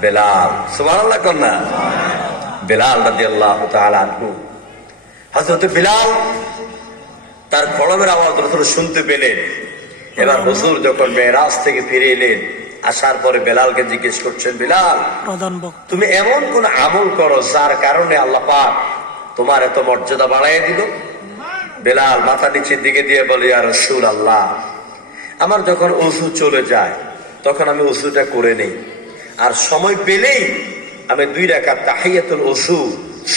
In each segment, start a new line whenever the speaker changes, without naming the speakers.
বেলাল সুবহানাল্লাহ কন্যা বেলাল তাআলা আনহু। হযরত বেলাল তার কলমের আওয়াজ রসুল শুনতে পেলেন এবার হুজুর যখন মেয়েরাজ থেকে ফিরে এলেন আসার পরে বেলালকে জিজ্ঞেস করছেন বেলাল তুমি এমন কোন আমল করো যার কারণে আল্লাহ পাক তোমার এত মর্যাদা বাড়াই দিল? বেলাল মাথা নিচের দিকে দিয়ে বলে আর রসুল আল্লাহ আমার যখন ওষু চলে যায় তখন আমি ওষুটা করে নেই। আর সময় পেলেই আমি দুই রেখা তাহিয়াতুল ওষু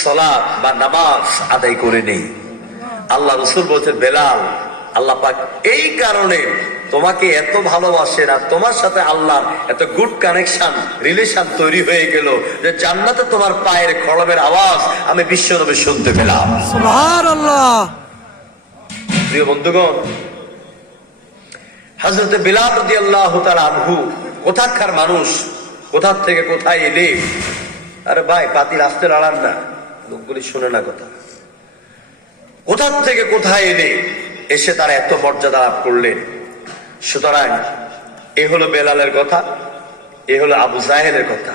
সলাপ বা নামাজ আদায় করে নেই। আল্লাহ রসুল বলছে বেলাল আল্লাহ পাক এই কারণে তোমাকে এত ভালোবাসে না তোমার সাথে আল্লাহ এত গুড কানেকশন রিলেশন তৈরি হয়ে গেল যে জান্নাতে তোমার পায়ের খড়মের আওয়াজ আমি বিশ্বনবে শুনতে পেলাম।
আল্লাহ
প্রিয় বন্ধুগণ হাজরত বিলাল রদি আল্লাহ আনহু কোথাকার মানুষ কোথার থেকে কোথায় এলে? আরে ভাই পাতিল আসতে লাড়ান না। লোকগুলি শোনে না কথা। কোথার থেকে কোথায় এলে? এসে তারা এত মর্যাদা লাভ করলেন। সুতরাং, এ হলো বেলালের কথা, এ হলো আবু জাহেলের কথা।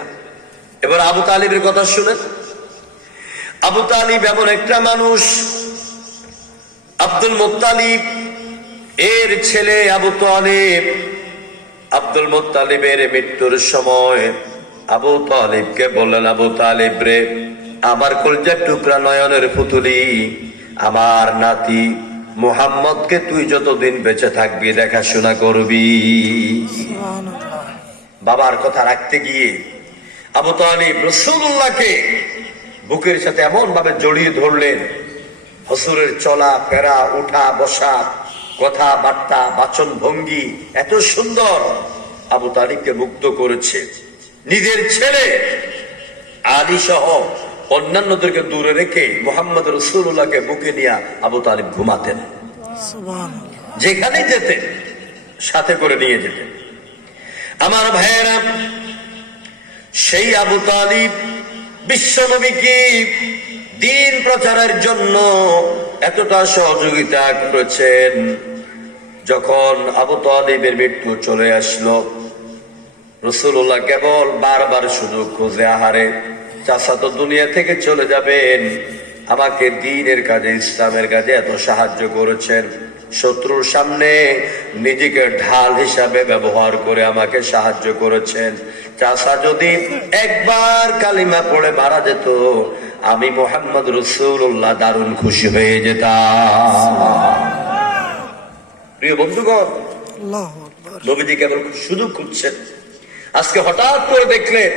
এবার আবু তালিবের কথা শুনেন আবু তালিব এমন একটা মানুষ, আব্দুল মোত্তালিব। এর ছেলে আবু তালিব। আব্দুল মোত্তালিবের মৃত্যুর সময় আবু তালিবকে বললেন আবু তালিব রে আমার কলজার টুকরা নয়নের পুতুলি আমার নাতি মুহাম্মদকে তুই যতদিন বেঁচে থাকবি দেখাশোনা করবি। বাবার কথা রাখতে গিয়ে আবু তালিব রসুল্লাহকে বুকের সাথে এমন ভাবে জড়িয়ে ধরলেন হসুরের চলা ফেরা উঠা বসা কথা বার্তা বাচন ভঙ্গি এত সুন্দর আবু তালিবকে মুক্ত করেছে। নিজের ছেলে আলী সহ অন্যান্যদেরকে দূরে রেখে মোহাম্মদ রসুল্লাহকে বুকে নিয়ে আবু তালিব ঘুমাতেন। যেখানে যেতেন সাথে করে নিয়ে যেতেন। আমার ভাইয়েরা সেই আবু তালিব বিশ্বনবীকে দিন প্রচারের জন্য এতটা সহযোগিতা করেছেন। যখন আবু তালিবের মৃত্যু চলে আসলো রসুল্লাহ কেবল বারবার সুযোগ খোঁজে, আহারে চাষা তো দুনিয়া থেকে চলে যাবেন। আমাকে দিনের কাজে, ইসলামের কাজে এত সাহায্য করেছেন। শত্রুর সামনে নিজেকে ঢাল হিসাবে ব্যবহার করে আমাকে সাহায্য করেছেন। চাষা যদি একবার কালিমা পড়ে মারা যেত, আমি মোহাম্মদ রসুল্লাহ দারুণ খুশি হয়ে যেতাম। প্রিয় বন্ধুগণ নবীজি কেবল সুযোগ খুঁজছেন। আজকে হঠাৎ করে দেখলেন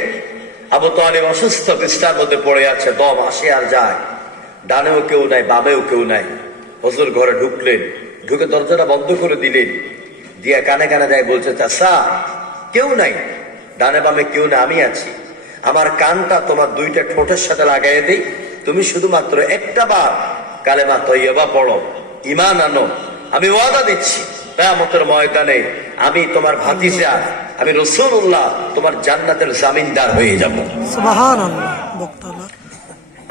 আবু তালিব অসুস্থ বিস্তার মধ্যে পড়ে আছে দম আসে আর যায়। ডানেও কেউ নাই বামেও কেউ নাই। হজুর ঘরে ঢুকলেন ঢুকে দরজাটা বন্ধ করে দিলেন। দিয়া কানে কানে যায় বলছে চাষা কেউ নাই। ডানে বামে কেউ না আমি আছি। আমার কানটা তোমার দুইটা ঠোঁটের সাথে লাগাই দেই। তুমি শুধুমাত্র একটা বার কালেমা তৈয়বা পড়ো ইমান আনো আমি ওয়াদা দিচ্ছি কেয়ামতের ময়দানে আমি তোমার ভাতিজা আমি রসুল্লাহ তোমার জান্নাতের জামিনদার হয়ে যাব।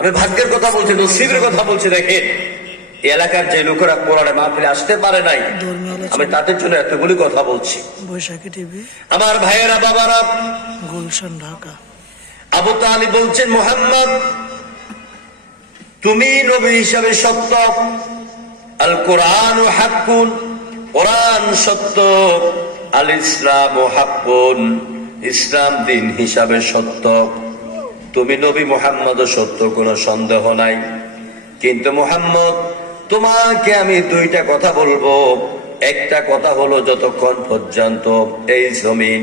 আমি ভাগ্যের কথা বলছি নসিবের কথা বলছি দেখেন এলাকার যে লোকেরা কোরআনে মাহফিলে আসতে পারে নাই আমি তাদের জন্য এতগুলি কথা বলছি।
বৈশাখী টিভি।
আমার ভাইয়েরা বাবারা
গুলশান ঢাকা।
আবু তালি বলছেন মোহাম্মদ তুমি নবী হিসাবে সত্য আল কোরআন ও হাক্কুন, কোরআন সত্য আল ইসলাম ও হাক্কুন, ইসলাম দিন হিসাবে সত্য। তুমি নবী মোহাম্মদ সত্য, কোনো সন্দেহ নাই। কিন্তু মোহাম্মদ, তোমাকে আমি দুইটা কথা বলব। একটা কথা হলো যতক্ষণ পর্যন্ত এই জমিন,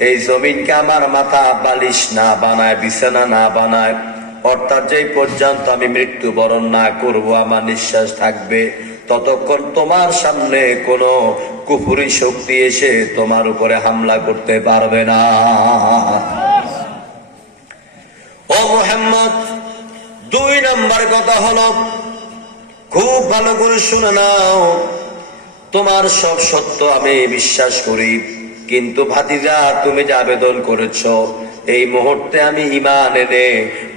এই জমিনকে আমার মাথা বালিশ না বানায়, বিছানা না বানায় অর্থাৎ যেই পর্যন্ত আমি মৃত্যুবরণ না করব, আমার নিঃশ্বাস থাকবে, ততক্ষণ তোমার সামনে কোনো কুফুরি শক্তি এসে তোমার উপরে হামলা করতে পারবে না। ও মোহাম্মদ, দুই নম্বর কথা হলো, খুব ভালো করে শুনে নাও, তোমার সব সত্য আমি বিশ্বাস করি, কিন্তু ভাতিজা তুমি যে আবেদন করেছ, এই মুহূর্তে আমি ইমান এনে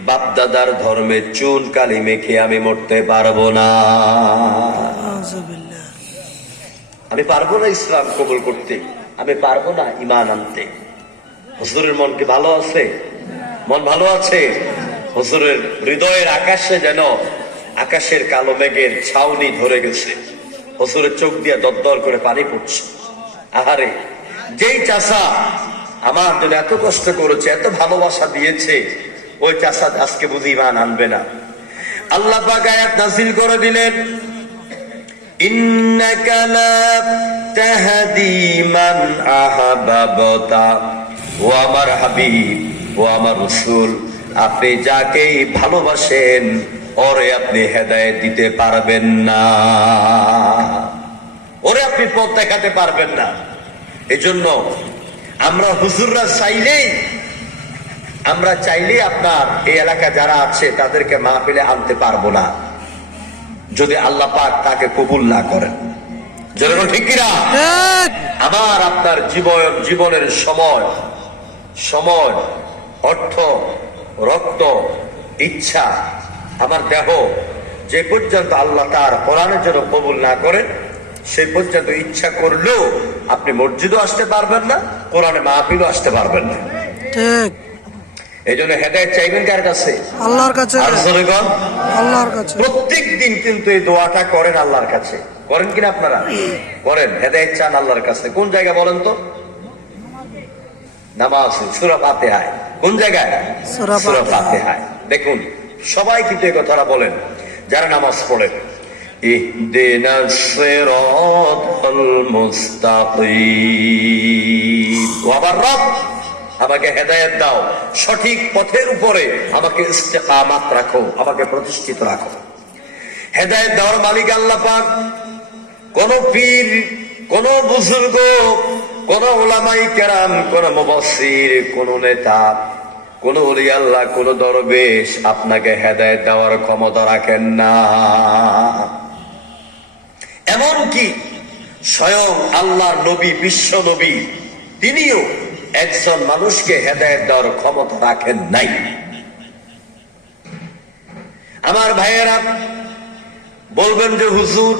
বাপদাদার ধর্মে চুন কালি মেখে আমি মরতে পারব না। আমি পারব না ইসলাম কবুল করতে আমি পারব না ইমান আনতে। হুজুরের মন কি ভালো আছে? মন ভালো আছে? হুজুরের হৃদয়ের আকাশে যেন আকাশের কালো মেঘের ছাউনি ধরে গেছে। হুজুরের চোখ দিয়ে দরদর করে পানি পড়ছে। আহারে যেই চাষা আমার জন্য এত কষ্ট করেছে এত ভালোবাসা দিয়েছে ওই চাষা আজকে বুঝি ইমান আনবে না। আল্লাহ পাক আয়াত নাসিল করে দিলেন, ইন্নাকা লা তাহদি মান ও আমার হাবিব ও আমার রসুল। আপনি যাকেই ভালোবাসেন, ওরে আপনি হেদায়ত দিতে পারবেন না। ওরে আপনি পথ দেখাতে পারবেন না। এজন্য আমরা হুজুররা চাইলেই আমরা চাইলেই আপনার এই এলাকা যারা আছে তাদেরকে মাহফিলে আনতে পারব না। যদি আল্লাহ পাক তাকে কবুল না করেন। যেরকম ঠিক কিনা? আমার আপনার জীবন জীবনের সময় সময় অর্থ রক্ত ইচ্ছা আমার দেহ যে পর্যন্ত আল্লাহ তার কোরআনের জন্য কবুল না করেন সেই পর্যন্ত ইচ্ছা করলেও আপনি মসজিদও আসতে পারবেন না কোরআনে মাহফিলও আসতে পারবেন না।
ঠিক।
এই জন্য হেদায়ত চাইবেন কার কাছে?
আল্লাহর কাছে।
আর জনগণ?
আল্লাহর কাছে।
প্রত্যেক দিন কিন্তু এই দোয়াটা করেন আল্লাহর কাছে। করেন কিনা আপনারা? করেন। হেদায়ত চান আল্লাহর কাছে। কোন জায়গা বলেন তো? নামাজ সুরা পাতে হায় কোন জায়গায়?
সুরা
পাতে হায় দেখুন সবাই কিন্তু এই কথাটা বলেন। যারা নামাজ পড়েন। ইহদিনা সিরাতাল মুস্তাকিম। ও আমার রব আমাকে হেদায়েত দাও। সঠিক পথের উপরে আমাকে রাখো, আমাকে প্রতিষ্ঠিত রাখো। হেদায়েত দেওয়ার মালিক আল্লাহ পাক কোন পীর, কোন বুজুর্গ, কোন ওলামাই কেরাম, কোন মুবাসসির, কোন নেতা, কোন ওলি আল্লাহ, কোন দরবেশ আপনাকে হেদায়েত দেওয়ার ক্ষমতা রাখেন না। এমনকি স্বয়ং আল্লাহ নবী, বিশ্ব নবী, তিনিও একজন মানুষকে হেদায়েত দেওয়ার ক্ষমতা রাখেন নাই। আমার ভাইয়েরা, বলবেন যে হুজুর,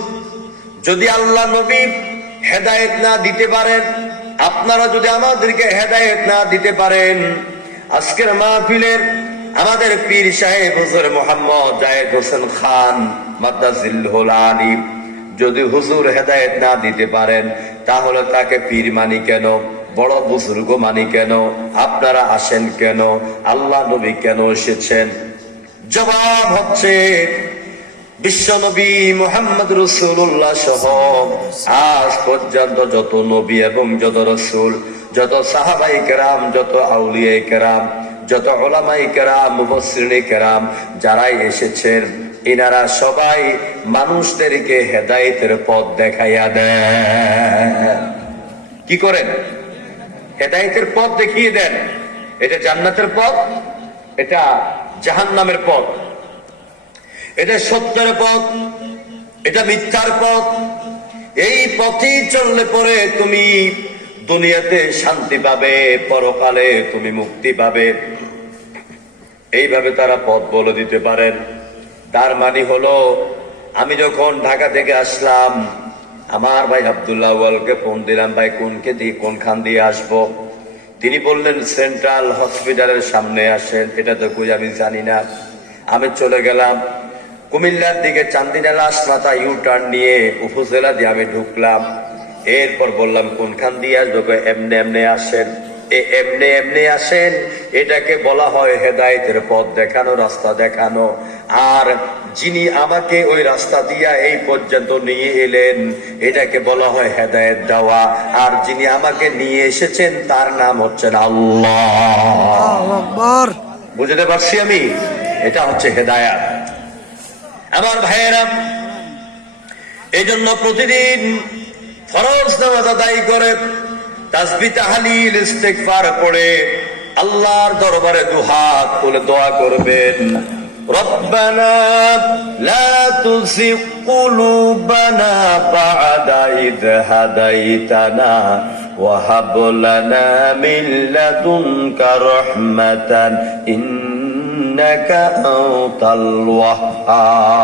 যদি আল্লাহ নবী হেদায়েত না দিতে পারেন, আপনারা যদি আমাদেরকে হেদায়েত না দিতে পারেন, আজকের মাহফিলের আমাদের পীর সাহেব হুজুর মোহাম্মদ জায়েদ হোসেন খান হোলানি যদি হুজুর হেদায়েত না দিতে পারেন, তাহলে তাকে পীর মানি কেন? বড় বুজুর্গ মানি কেন? আপনারা আসেন কেন? আল্লাহ নবী কেন এসেছেন? জবাব হচ্ছে বিশ্বনবী মোহাম্মদ রসুল্লাহ সহ আজ পর্যন্ত যত নবী এবং যত রসুল, যত সাহাবাই কেরাম, যত আউলিয়াই কেরাম, যত ওলামাই কেরাম মুবশ্রিনী কেরাম যারাই এসেছেন এনারা সবাই মানুষদেরকে হেদায়েতের পথ দেখাইয়া দেন। কি করেন? হেদায়েতের পথ দেখিয়ে দেন। এটা জান্নাতের পথ, এটা জাহান্নামের পথ। এটা সত্যের পথ, এটা মিথ্যার পথ। এই পথেই চললে পরে তুমি দুনিয়াতে শান্তি পাবে, পরকালে তুমি মুক্তি পাবে। এইভাবে তারা পথ বলে দিতে পারেন। তার মানে হলো, আমি যখন ঢাকা থেকে আসলাম আমার ভাই আবদুল্লাহ ওয়ালকে ফোন দিলাম, ভাই, কোনকে দিয়ে, কোনখান দিয়ে আসব? তিনি বললেন, সেন্ট্রাল হসপিটালের সামনে আসেন, এটা তো কই আমি জানি না। আমি চলে গেলাম। কুমিল্লার দিকে চান্দিনালা আসমাতা ইউ টার্ন নিয়ে উপজেলা দিয়ে আমি ঢুকলাম। এরপর বললাম, কোনখান দিয়ে আসব? এমনে এমনে আসেন। এ, এমনে এমনে আসেন? এটাকে বলা হয় হেদায়েতের পথ দেখানো, রাস্তা দেখানো। আর যিনি আমাকে ওই রাস্তা দিয়া এই পর্যন্ত নিয়ে এলেন এটাকে বলা হয় হেদায়েত দেওয়া। আর যিনি আমাকে নিয়ে এসেছেন তার নাম হচ্ছেন আল্লাহ বুঝতে পারছি আমি? এটা হচ্ছে হেদায়াত। আমার ভাইয়েরা এই জন্য প্রতিদিন ফরজ নামাজ আদায় করে তাসবি তাহালিল ইস্তেগফার পড়ে আল্লাহর দরবারে দুহাত তুলে দোয়া করবেন। ربنا لا تزغ قلوبنا بعد إذ هديتنا وهب لنا من لدنك رحمة إنك أنت الوهاب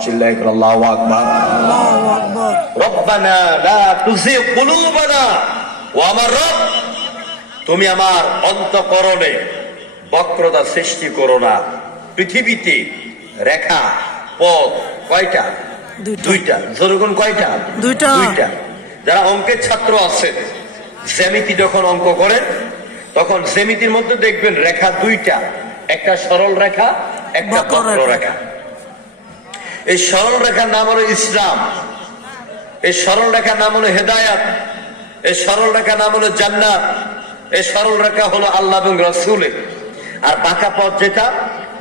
চিল্লাইক আল্লাহু আকবার
আল্লাহু আকবার
রব্বানা লা তুযিগ কুলুবানা ও আমার রব তুমি আমার অন্তকরণে বক্রতা সৃষ্টি করো না পৃথিবীতে রেখা পথ কয়টা?
দুইটা।
জনগণ কয়টা?
দুইটা।
দুইটা। যারা অঙ্কের ছাত্র আছে জ্যামিতি যখন অঙ্ক করেন তখন জ্যামিতির মধ্যে দেখবেন রেখা দুইটা। একটা সরল রেখা একটা
বক্র। রেখা।
এই সরল রেখার নাম হলো ইসলাম। এই সরল রেখার নাম হলো হেদায়াত। এই সরল রেখার নাম হলো জান্নাত। এই সরল রেখা হলো আল্লাহ এবং রসুলের। আর বাঁকা পথ যেটা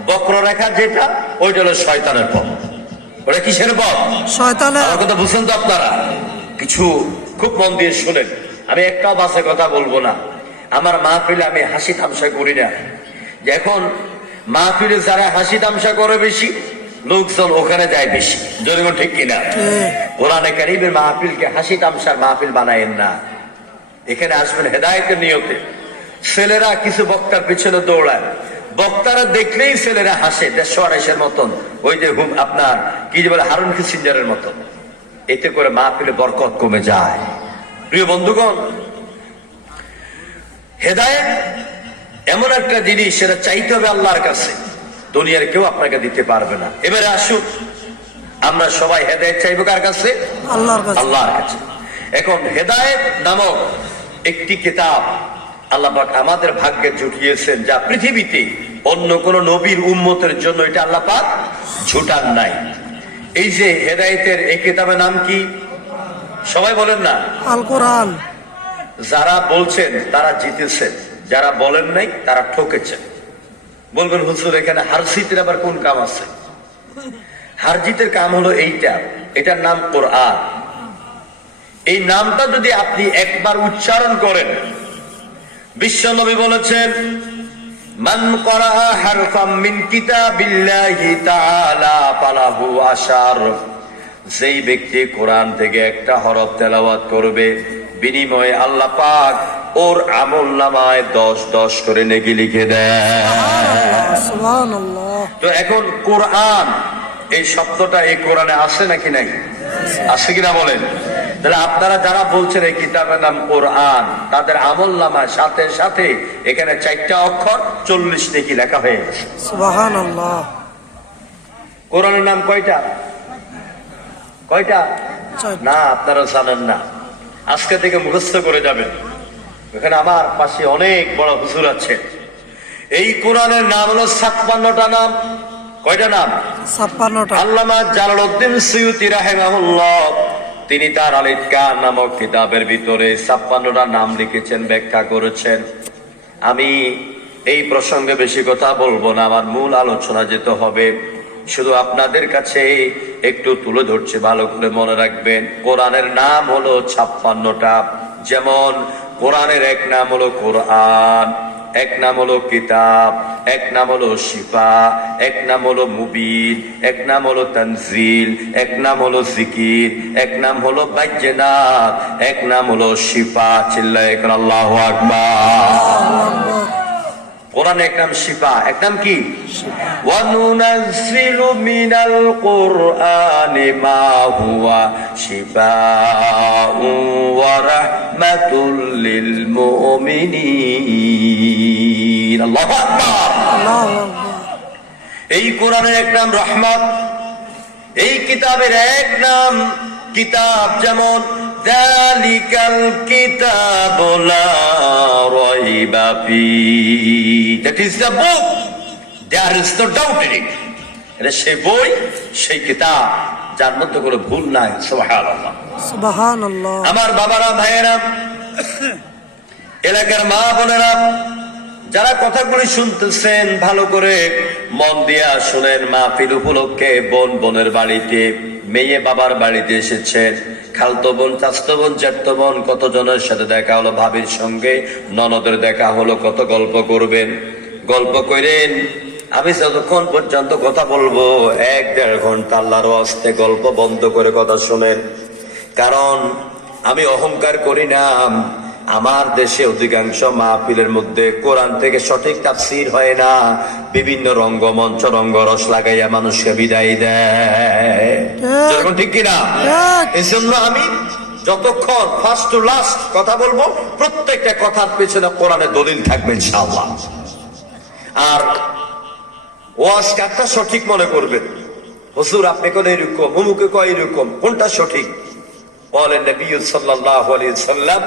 বক্র রেখা যেটা ওইটা হলো শয়তানের পথ। ওটা কিসের পথ?
শয়তানের।
আমার কথা বুঝছেন তো আপনারা? কিছু খুব মন দিয়ে শুনেন। আমি একটাও বাসে কথা বলব না। আমার মাহফিলে আমি হাসি তামসা করি না। যে এখন মাহফিলে যারা হাসি তামসা করে বেশি লোকজন ওখানে যায় বেশি। জনগণ ঠিক কিনা? কোরআনে কারিমের মাহফিলকে হাসি তামসার মাহফিল বানায়েন না। এখানে আসবেন হেদায়তের নিয়তে। ছেলেরা কিছু বক্তার পিছনে দৌড়ায়। বক্তারা দেখলেই ছেলেরা হাসে দেড়শো আড়াইশের মতন। ওই যে হুম আপনার কি যে বলে হারুন কিসিঞ্জারের মতন এতে করে মাহফিলে বরকত কমে যায়। প্রিয় বন্ধুগণ হেদায়েত এমন একটা জিনিস সেটা চাইতে হবে আল্লাহর কাছে। দুনিয়ার কেউ আপনাকে দিতে পারবে না। এবারে আসুন আমরা সবাই হেদায়েত চাইব কার কাছে?
আল্লাহর কাছে।
আল্লাহর কাছে। এখন হেদায়েত নামক একটি কিতাব আল্লাহ পাক আমাদের ভাগ্যে জুটিয়েছেন যা পৃথিবীতে অন্য কোন নবীর উম্মতের জন্য এটা আল্লাহ পাক ঝুটান নাই। এই যে হেদায়েতের এই কিতাবের নাম কি? সবাই বলেন না।
আল কোরআন।
যারা বলছেন তারা জিতেছেন যারা বলেন নাই তারা ঠকেছেন বলবেন হুজুর এখানে হারজিতের আবার কোন কাম আছে? হারজিতের কাম হলো এইটা। এটার নাম কোরআন। এই নামটা যদি আপনি একবার উচ্চারণ করেন বিশ্বনবী বলেছেন মান করা হারফাম মিন কিতাবিল্লাহি তাআলা ফালাহু আশার। যেই ব্যক্তি কোরআন থেকে একটা হরফ তেলাওয়াত করবে বিনিময়ে আল্লাহ পাক ওর আমল নামায় দশ দশ করে নেকি লিখে দেয়। তো এখন কোরআন এই শব্দটা এই কোরআনে আছে নাকি নাই? আছে কিনা বলেন? তাহলে আপনারা যারা বলছেন এই কিতাবের নাম কোরআন তাদের আমল নামায় সাথে সাথে এখানে চারটা অক্ষর চল্লিশ নেকি লেখা হয়ে গেছে। কোরআনের নাম কয়টা? কয়টা? না আপনারা জানেন না। আজকে থেকে মুখস্থ করে যাবেন। এখানে আমার পাশে অনেক বড় হুজুর আছে। এই কোরআনের নাম হলো ছাপ্পান্নটা নাম। কয়টা নাম?
ছাপ্পান্নটা।
আল্লামা জালালউদ্দিন সৈয়দি রাহেমাহুল্লাহ। তিনি তার আলিকা নামক কিতাবের ভিতরে ছাপ্পান্নটা নাম লিখেছেন, ব্যাখ্যা করেছেন। আমি এই প্রসঙ্গে বেশি কথা বলব না, আমার মূল আলোচনা যেতে হবে। শুধু আপনাদের কাছে একটু তুলে ধরছে, ভালো করে মনে রাখবেন। কোরআনের নাম হলো ছাপ্পান্নটা। যেমন, কোরআনের এক নাম হলো কোরআন। এক নাম হলো কিতাব, এক নাম হলো শিফা, এক নাম হলো মুবিন, এক নাম হলো তানজিল, এক নাম হলো জিকির, এক নাম হলো বাইজনাথ এক নাম হলো শিফা চিল্লাহ আল্লাহ আকবার। কোরআন একদম শিফা। একদম কি? ওয়ানুনাজ্জিলু মিনাল কোরআনি মা হুয়া শিফাউ ওয়া রাহমাতুল লিল মুমিনিন।
আল্লাহু আকবার।
এই কোরআনের এক নাম রহমত। এই কিতাবের এক নাম কিতাব যেমন that is the book there is no doubt in it এটা সেই বই সেই কিতাব যার মধ্যে কোনো ভুল নাই সুবহানাল্লাহ। আমার বাবারা ভাইয়েরা এলাকার মা বোনেরা যারা কথাগুলি শুনতেছেন ভালো করে মন দিয়া শুনেন মাহফিল উপলক্ষে বোন বোনের বাড়িতে মেয়ে বাবার বাড়িতে এসেছেন খালতো বোন চাস্তো বোন চারতো বোন, কতজনের সাথে দেখা হলো ভাবির সঙ্গে? ননদের দেখা হলো, কত গল্প করবেন? গল্প করেন আমি যতক্ষণ পর্যন্ত কথা বলব, এক দেড় ঘণ্টা আল্লাহর আস্তে গল্প বন্ধ করে কথা শোনেন। কারণ, আমি অহংকার করি না। আমার দেশে অধিকাংশ মাহফিলের মধ্যে কোরআন থেকে সঠিক তাফসির হয় না। বিভিন্ন রঙ্গমঞ্চ রঙ্গরস লাগাইয়া মানুষকে বিদায় দেয়।
ঠিক।
কিনা? এই জন্য আমি যতক্ষণ ফার্স্ট টু লাস্ট কথা বলব প্রত্যেকটা কথার পেছনে কোরআনে দলিল থাকবে ইনশাআল্লাহ। আর ওয়াজ কারটা সঠিক মনে করবেন। হুজুর আপনি কোন এরকম অমুকে কয় এরকম কোনটা সঠিক? বলেন নবী সাল্লাল্লাহু আলাইহি সাল্লাম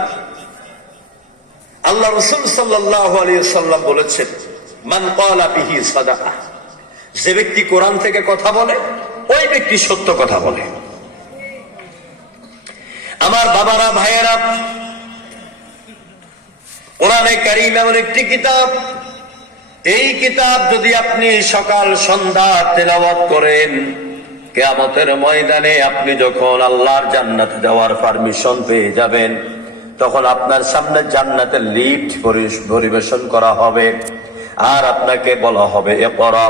আল্লাহ রসুল সাল্লাম বলেছেন, মান ক্বালা বিহি সাদাকা যে ব্যক্তি কোরআন থেকে কথা বলে, ওই ব্যক্তি সত্য কথা বলে। আমার বাবারা, ভাইয়েরা, কোরআনে কারিম এমন একটি কিতাব, এই কিতাব যদি আপনি সকাল, সন্ধ্যা তেলাওয়াত করেন, কেয়ামতের ময়দানে আপনি যখন আল্লাহর জান্নাত যাওয়ার পারমিশন পেয়ে যাবেন তখন আপনার সামনে জান্নাতের লিফট পরিবেশন করা হবে। আর আপনাকে বলা হবে এ পরা